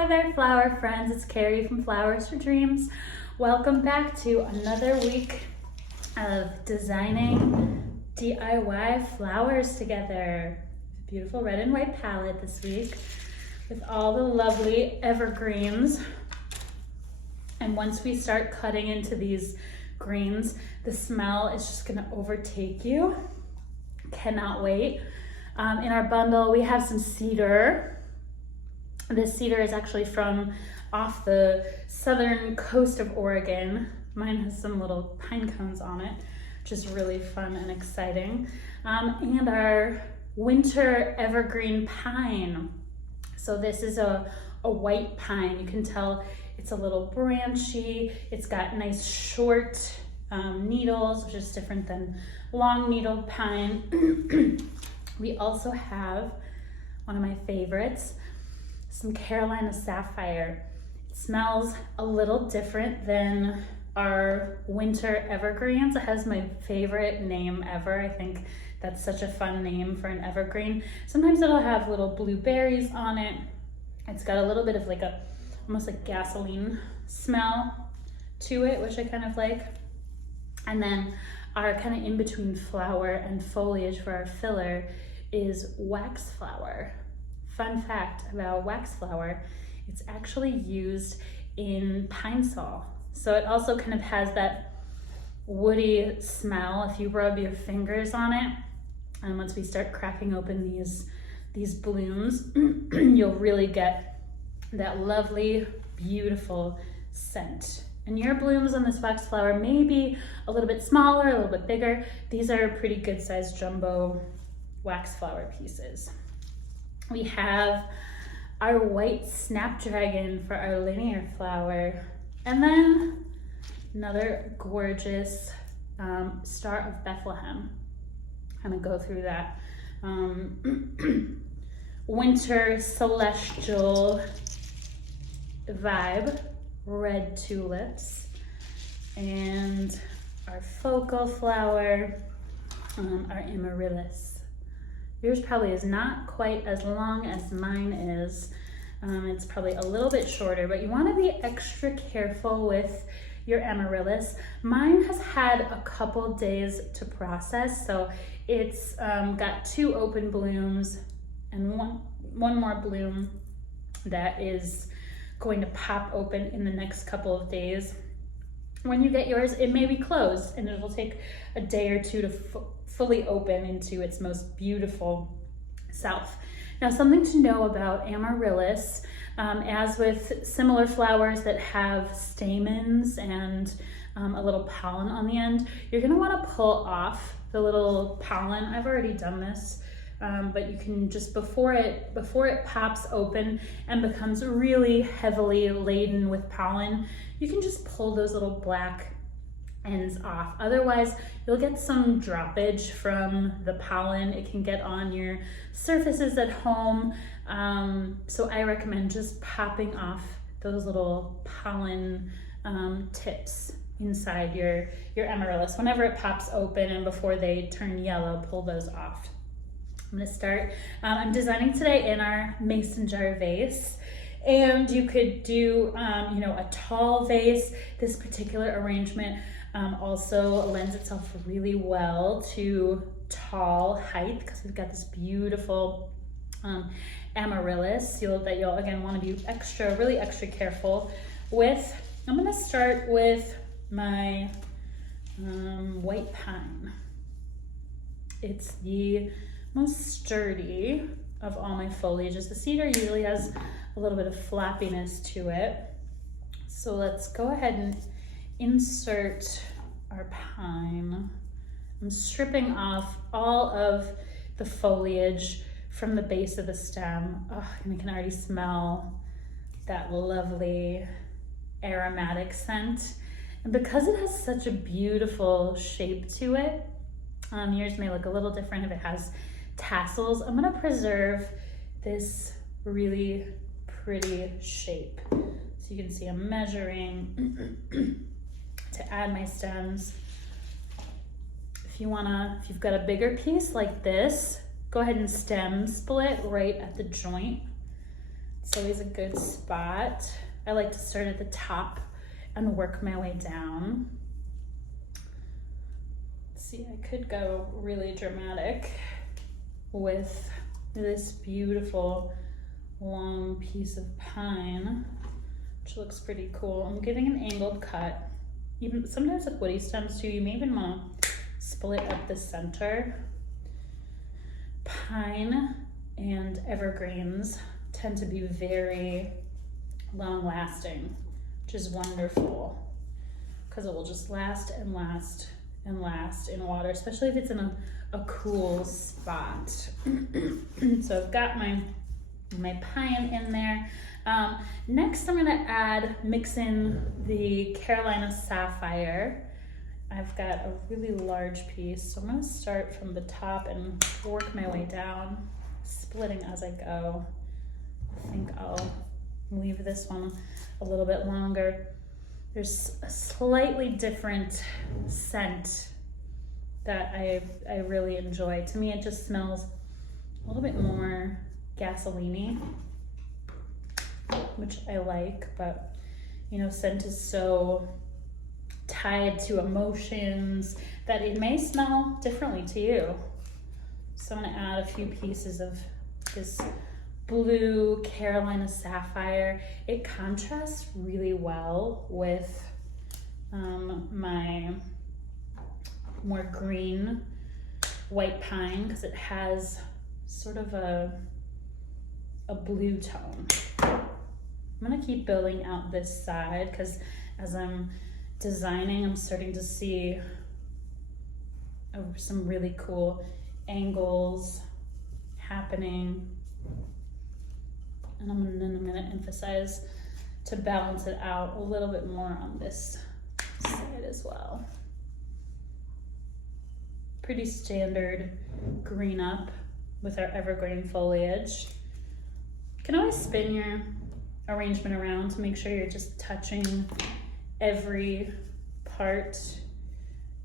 Hi there, flower friends. It's Carrie from Flowers for Dreams. Welcome back to another week of designing DIY flowers together. Beautiful red and white palette this week with all the lovely evergreens. And once we start cutting into these greens, the smell is just gonna overtake you. Cannot wait. In our bundle, we have some cedar. This cedar is actually from off the southern coast of Oregon. Mine has some little pine cones on it, which is really fun and exciting. And our winter evergreen pine. So this is a white pine. You can tell it's a little branchy. It's got nice short needles, which is different than long needled pine. We also have one of my favorites, some Carolina Sapphire. It smells a little different than our winter evergreens. It has my favorite name ever. I think that's such a fun name for an evergreen. Sometimes it'll have little blueberries on it. It's got a little bit of like a, almost like gasoline smell to it, which I kind of like. And then our kind of in-between flower and foliage for our filler is waxflower. Fun fact about waxflower, it's actually used in pine sol. So it also kind of has that woody smell if you rub your fingers on it. And once we start cracking open these blooms, you'll really get that lovely, beautiful scent. And your blooms on this waxflower may be a little bit smaller, a little bit bigger. These are pretty good sized jumbo waxflower pieces. We have our white snapdragon for our linear flower. And then another gorgeous Star of Bethlehem. I'm gonna go through that. Winter celestial vibe, red tulips, and our focal flower, our amaryllis. Yours probably is not quite as long as mine is. It's probably a little bit shorter, but you wanna be extra careful with your amaryllis. Mine has had a couple days to process, so it's got 2 open blooms and one more bloom that is going to pop open in the next couple of days. When you get yours, it may be closed and it will take a day or 2 to fully open into its most beautiful self. Now, something to know about amaryllis, as with similar flowers that have stamens and a little pollen on the end, you're gonna wanna pull off the little pollen. I've already done this, but you can just, before it pops open and becomes really heavily laden with pollen, you can just pull those little black ends off. Otherwise, you'll get some droppage from the pollen. It can get on your surfaces at home. So I recommend just popping off those little pollen tips inside your amaryllis. Whenever it pops open and before they turn yellow, pull those off. I'm gonna start, I'm designing today in our mason jar vase. And you could do, a tall vase. This particular arrangement also lends itself really well to tall height because we've got this beautiful amaryllis that you'll again want to be really extra careful with. I'm gonna start with my white pine. It's the most sturdy of all my foliages. The cedar usually has a little bit of flappiness to it. So let's go ahead and insert our pine. I'm stripping off all of the foliage from the base of the stem. Oh, and I can already smell that lovely aromatic scent. And because it has such a beautiful shape to it, yours may look a little different if it has tassels. I'm gonna preserve this really pretty shape. So you can see I'm measuring to add my stems. If you've got a bigger piece like this, go ahead and stem split right at the joint. It's always a good spot. I like to start at the top and work my way down. See, I could go really dramatic with this beautiful long piece of pine, which looks pretty cool. I'm giving an angled cut. Even sometimes with woody stems too, you may even want to split up the center. Pine and evergreens tend to be very long lasting, which is wonderful because it will just last and last and last in water, especially if it's in a cool spot. So I've got my pine in there. Next I'm gonna mix in the Carolina sapphire. I've got a really large piece, so I'm gonna start from the top and work my way down, splitting as I go. I think I'll leave this one a little bit longer. There's a slightly different scent that I really enjoy. To me, it just smells a little bit more gasoline-y, which I like, but you know, scent is so tied to emotions that it may smell differently to you. So I'm gonna add a few pieces of this blue Carolina sapphire. It contrasts really well with my more green white pine because it has sort of a blue tone. I'm gonna keep building out this side because as I'm designing, I'm starting to see some really cool angles happening. And then I'm gonna emphasize to balance it out a little bit more on this side as well. Pretty standard green up with our evergreen foliage. You can always spin your arrangement around to make sure you're just touching every part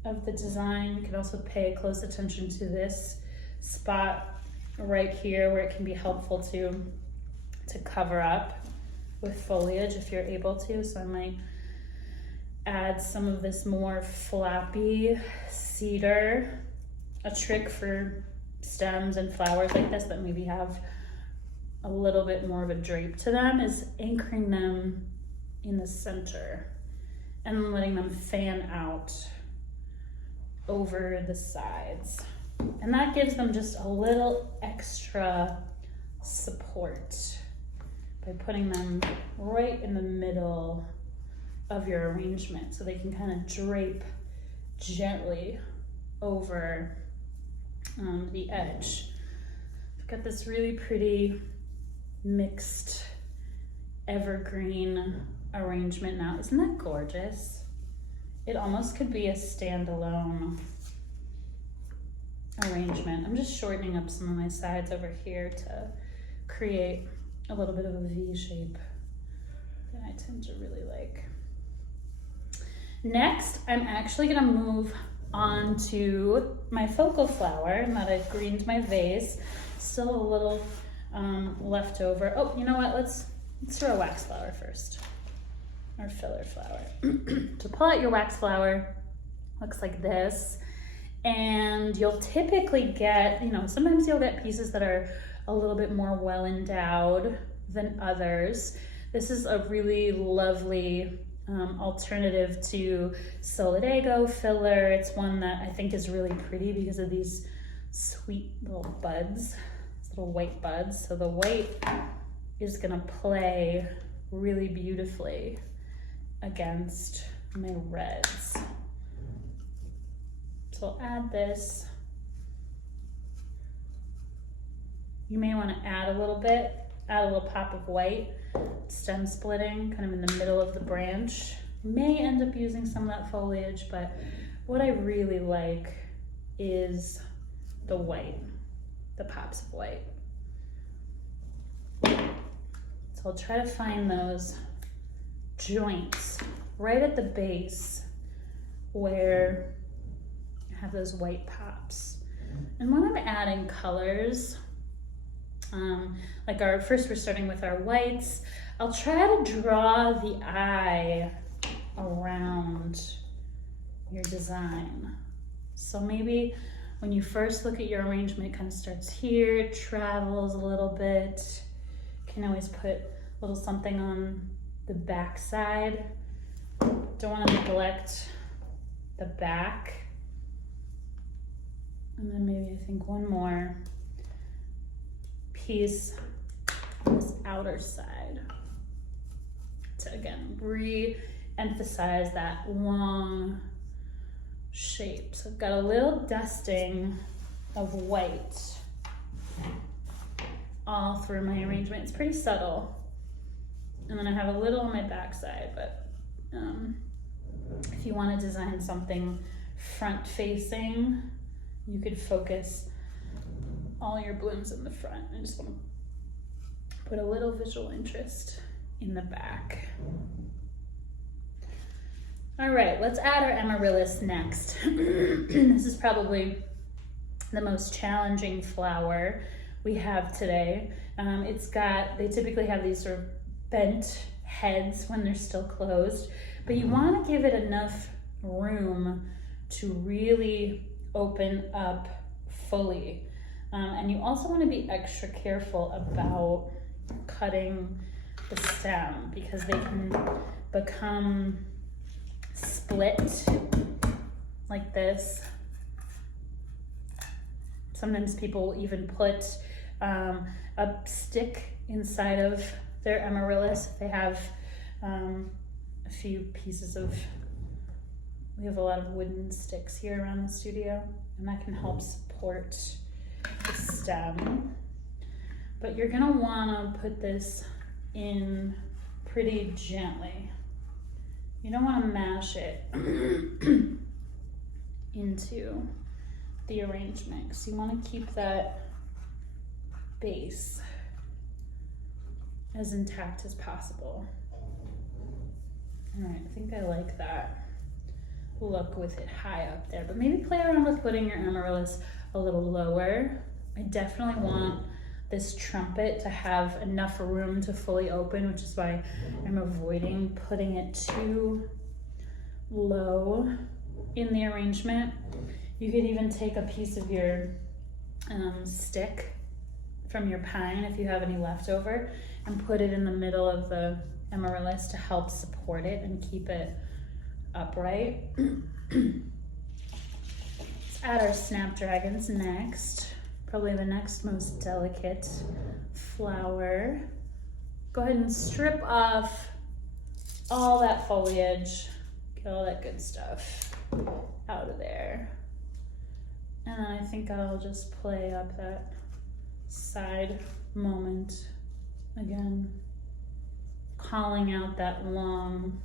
of the design. You can also pay close attention to this spot right here where it can be helpful to cover up with foliage if you're able to. So I might add some of this more floppy cedar. A trick for stems and flowers like this that maybe have a little bit more of a drape to them is anchoring them in the center and letting them fan out over the sides. And that gives them just a little extra support by putting them right in the middle of your arrangement so they can kind of drape gently over the edge. I've got this really pretty mixed evergreen arrangement now. Isn't that gorgeous? It almost could be a standalone arrangement. I'm just shortening up some of my sides over here to create a little bit of a V shape that I tend to really like. Next, I'm actually gonna move on to my focal flower that I've greened my vase. Still a little left over. Oh, you know what? Let's throw a wax flower first, or filler flower. To pull out your wax flower, looks like this. And you'll typically get, you know, sometimes you'll get pieces that are a little bit more well endowed than others. This is a really lovely alternative to Solidago filler. It's one that I think is really pretty because of these sweet little buds, these little white buds. So the white is gonna play really beautifully against my reds. So I'll add this. You may want to add a little bit, add a little pop of white, stem splitting kind of in the middle of the branch. May end up using some of that foliage, but what I really like is the white, the pops of white. So I'll try to find those joints right at the base where I have those white pops. And when I'm adding colors, Like first we're starting with our whites. I'll try to draw the eye around your design. So maybe when you first look at your arrangement, it kind of starts here, travels a little bit. You can always put a little something on the back side. Don't want to neglect the back. And then maybe I think one more piece on this outer side to again re-emphasize that long shape. So I've got a little dusting of white all through my arrangement. It's pretty subtle. And then I have a little on my back side, but if you want to design something front facing, you could focus all your blooms in the front. I just want to put a little visual interest in the back. All right, let's add our amaryllis next. This is probably the most challenging flower we have today. They typically have these sort of bent heads when they're still closed, but you want to give it enough room to really open up fully. And you also want to be extra careful about cutting the stem because they can become split like this. Sometimes people will even put a stick inside of their amaryllis. They have a few pieces of, we have a lot of wooden sticks here around the studio, and that can help support the stem. But you're gonna wanna put this in pretty gently. You don't wanna mash it into the arrangement, because you wanna keep that base as intact as possible. All right, I think I like that look with it high up there, but maybe play around with putting your amaryllis a little lower. I definitely want this trumpet to have enough room to fully open, which is why I'm avoiding putting it too low in the arrangement. You could even take a piece of your stick from your pine, if you have any left over, and put it in the middle of the amaryllis to help support it and keep it upright. Let's add our snapdragons next. Probably the next most delicate flower. Go ahead and strip off all that foliage, get all that good stuff out of there. And then I think I'll just play up that side moment again, calling out that long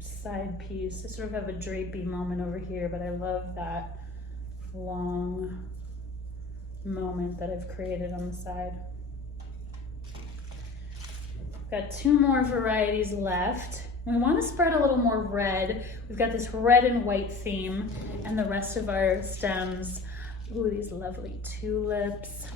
side piece. I sort of have a drapey moment over here, but I love that long moment that I've created on the side. Got two more varieties left. We want to spread a little more red. We've got this red and white theme, and the rest of our stems, ooh, these lovely tulips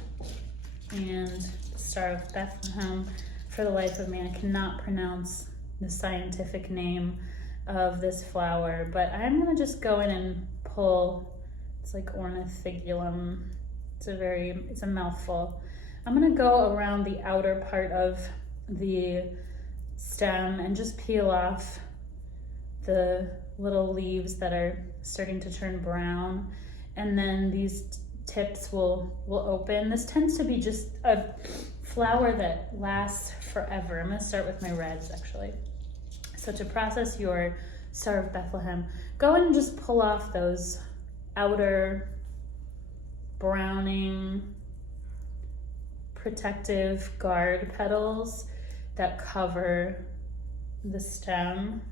and Star of Bethlehem. For the life of me, I cannot pronounce the scientific name of this flower, but I'm gonna just go in and pull. It's like ornithigulum. It's a mouthful. I'm gonna go around the outer part of the stem and just peel off the little leaves that are starting to turn brown, and then these tips will open. This tends to be just a flower that lasts forever. I'm gonna start with my reds actually. So to process your Star of Bethlehem, go in and just pull off those outer browning protective guard petals that cover the stem.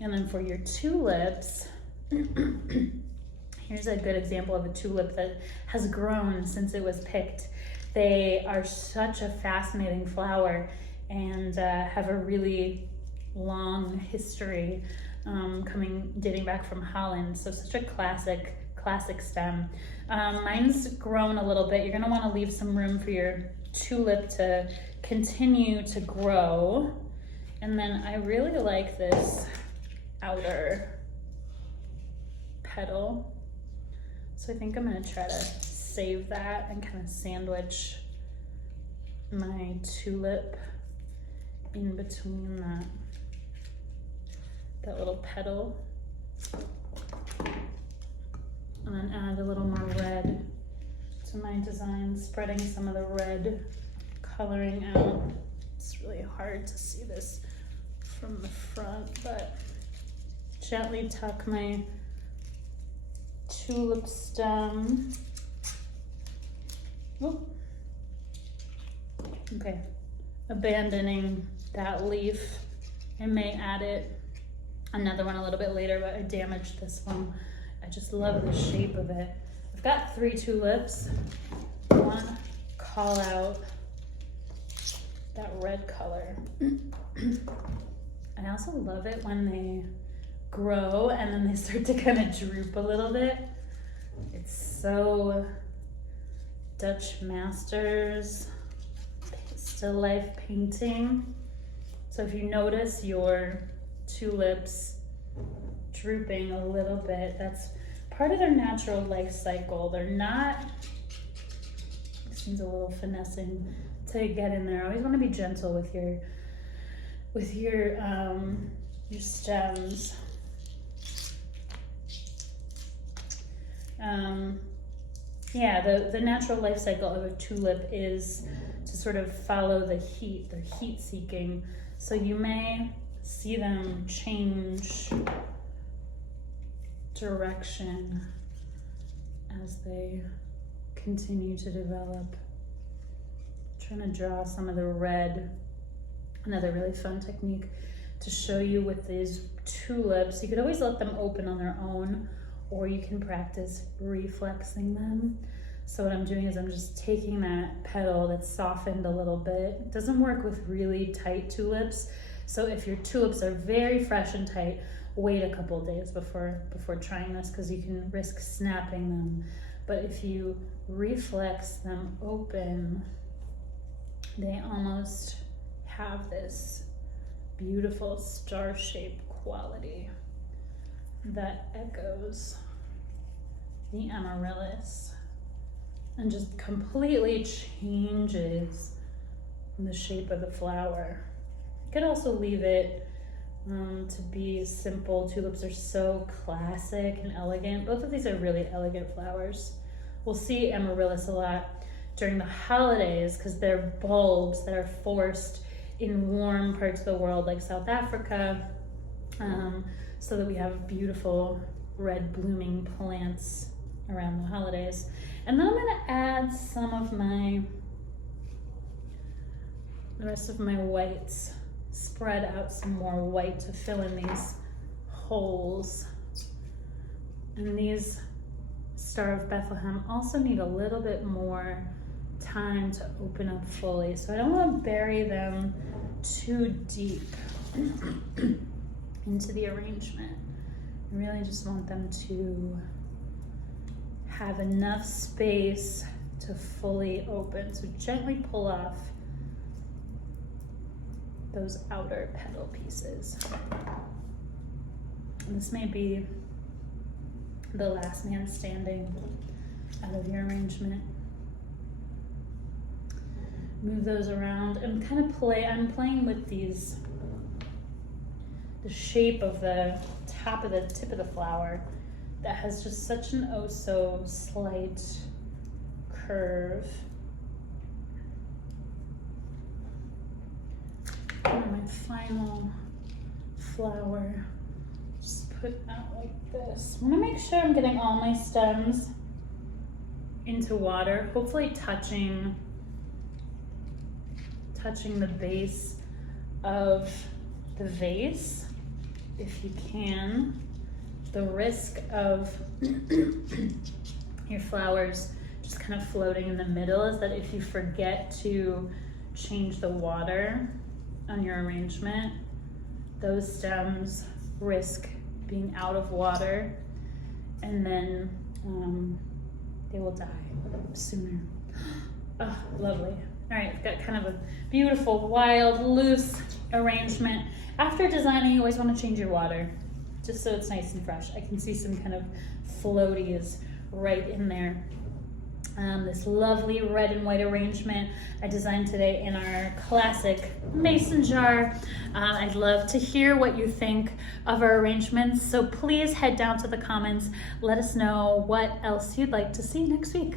And then for your tulips, here's a good example of a tulip that has grown since it was picked. They are such a fascinating flower and have a really long history dating back from Holland. So such a classic classic stem. Mine's grown a little bit. You're gonna wanna leave some room for your tulip to continue to grow. And then I really like this outer petal. So I think I'm gonna try to save that and kind of sandwich my tulip in between that little petal. And then add a little more red to my design, spreading some of the red coloring out. It's really hard to see this from the front, but gently tuck my tulip stem. Oh. Okay, abandoning that leaf. I may add another one a little bit later, but I damaged this one. I just love the shape of it. I've got 3 tulips. I want to call out that red color. I also love it when they grow and then they start to kind of droop a little bit. It's so Dutch Masters still life painting. So if you notice your tulips drooping a little bit, that's part of their natural life cycle. They're not, this needs a little finessing to get in there. I always want to be gentle with your stems. Yeah, the natural life cycle of a tulip is to sort of follow the heat. They're heat seeking. So you may see them change direction as they continue to develop. Trying to draw some of the red. Another really fun technique to show you with these tulips. You could always let them open on their own, or you can practice reflexing them. So what I'm doing is I'm just taking that petal that's softened a little bit. It doesn't work with really tight tulips. So if your tulips are very fresh and tight, wait a couple days before trying this, because you can risk snapping them. But if you reflex them open, they almost have this beautiful star-shaped quality that echoes the amaryllis and just completely changes the shape of the flower. You could also leave it to be simple. Tulips are so classic and elegant. Both of these are really elegant flowers. We'll see amaryllis a lot during the holidays because they're bulbs that are forced in warm parts of the world like South Africa, so that we have beautiful red blooming plants around the holidays. And then I'm gonna add some of the rest of my whites, spread out some more white to fill in these holes. And these Star of Bethlehem also need a little bit more time to open up fully. So I don't want to bury them too deep into the arrangement. I really just want them to have enough space to fully open. So gently pull off those outer petal pieces. And this may be the last man standing out of your arrangement. Move those around and kind of I'm playing with these, the shape of the tip of the flower that has just such an oh so slight curve. And my final flower, just put out like this. I want to make sure I'm getting all my stems into water, hopefully touching the base of the vase if you can. The risk of your flowers just kind of floating in the middle is that if you forget to change the water on your arrangement, those stems risk being out of water, and then they will die sooner. Oh, lovely. All right, I've got kind of a beautiful, wild, loose arrangement. After designing, you always want to change your water, just so it's nice and fresh. I can see some kind of floaties right in there. This lovely red and white arrangement I designed today in our classic mason jar. I'd love to hear what you think of our arrangements, so please head down to the comments. Let us know what else you'd like to see next week.